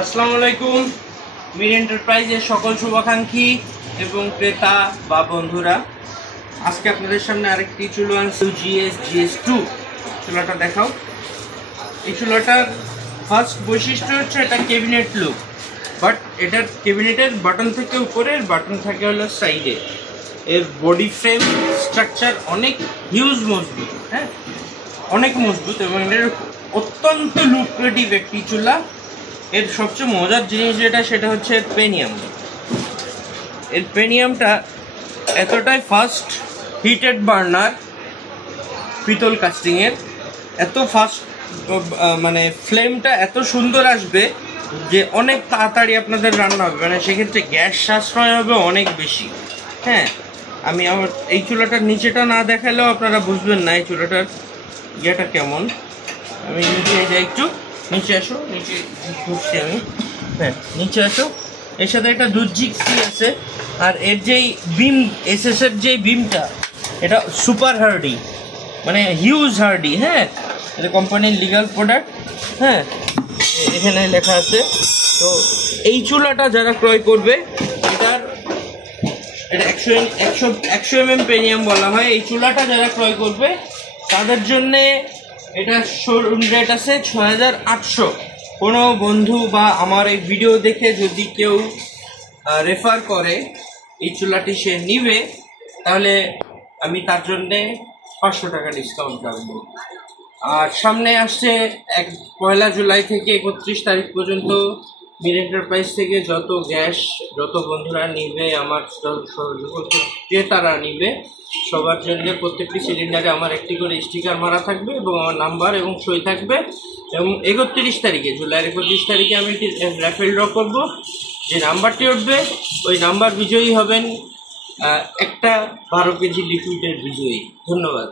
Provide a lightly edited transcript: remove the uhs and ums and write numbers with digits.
আসসালামু আলাইকুম। মির এন্টারপ্রাইজের সকল শুভাকাঙ্ক্ষী এবং ক্রেতা বা বন্ধুরা, আজকে আপনাদের সামনে আরেকটি চুলো আনছি, GS2 চুলাটা দেখাও। এই চুলাটার ফার্স্ট বৈশিষ্ট্য হচ্ছে এটা ক্যাবিনেট লুক, বাট এটার ক্যাবিনেটের বাটন থেকে উপরের বাটন থাকে হলো সাইডে। এর বডি ফ্রেম স্ট্রাকচার অনেক হিউজ মজবুত, হ্যাঁ অনেক মজবুত, এবং এর অত্যন্ত লুক্রেটিভ একটি চুলা। এর সবচেয়ে মজার জিনিস যেটা, সেটা হচ্ছে এর পেনিয়াম। এর পেনিয়ামটা এতটাই ফাস্ট হিটেড বার্নার, পিতল কাস্টিংয়ের, এত ফাস্ট, মানে ফ্লেমটা এত সুন্দর আসবে যে অনেক তাড়াতাড়ি আপনাদের রান্না হবে, মানে সেক্ষেত্রে গ্যাস সাশ্রয় হবে অনেক বেশি। হ্যাঁ, আমি আমার এই চুলাটার নিচেটা না দেখালেও আপনারা বুঝবেন না এই চুলাটার ইয়েটা কেমন। আমি নিচে যাই, একটু নিচে আসো, নিচে ঘুরছি আমি, হ্যাঁ নিচে আসো। এর সাথে একটা দুধ জিক্সি আছে, আর এর যেই বিম, এসএসের যেই বিমটা, এটা সুপার হার্ডি, মানে হিউজ হার্ডি। হ্যাঁ, এটা কোম্পানির লিগাল প্রোডাক্ট, হ্যাঁ এখানে লেখা আছে। তো এই চুলাটা যারা ক্রয় করবে, এটা 100 mm পেনিয়াম বলা হয়। এই চুলাটা যারা ক্রয় করবে তাদের জন্যে এটা শোরুম রেট আছে 6800। কোনো বন্ধু বা আমার এই ভিডিও দেখে যদি কেউ রেফার করে এই চুলাটি সে নিবে, তাহলে আমি তার জন্যে 500 টাকা ডিসকাউন্ট রাখবো। আর সামনে আসছে 1 জুলাই থেকে 31 তারিখ পর্যন্ত মির এন্টারপ্রাইজ থেকে যত বন্ধুরা নিবে, আমার ক্রেতারা নিবে, সবার জন্য প্রত্যেকটি সিলিন্ডারে আমার একটি করে স্টিকার মারা থাকবে এবং আমার নাম্বার এবং সই থাকবে। এবং 31 তারিখে, জুলাইয়ের 31 তারিখে আমি একটি র্যাফেল ড্র করবো। যে নাম্বারটি উঠবে ওই নাম্বার বিজয়ী হবেন একটা 12 কেজি লিকুইডের বিজয়ী। ধন্যবাদ।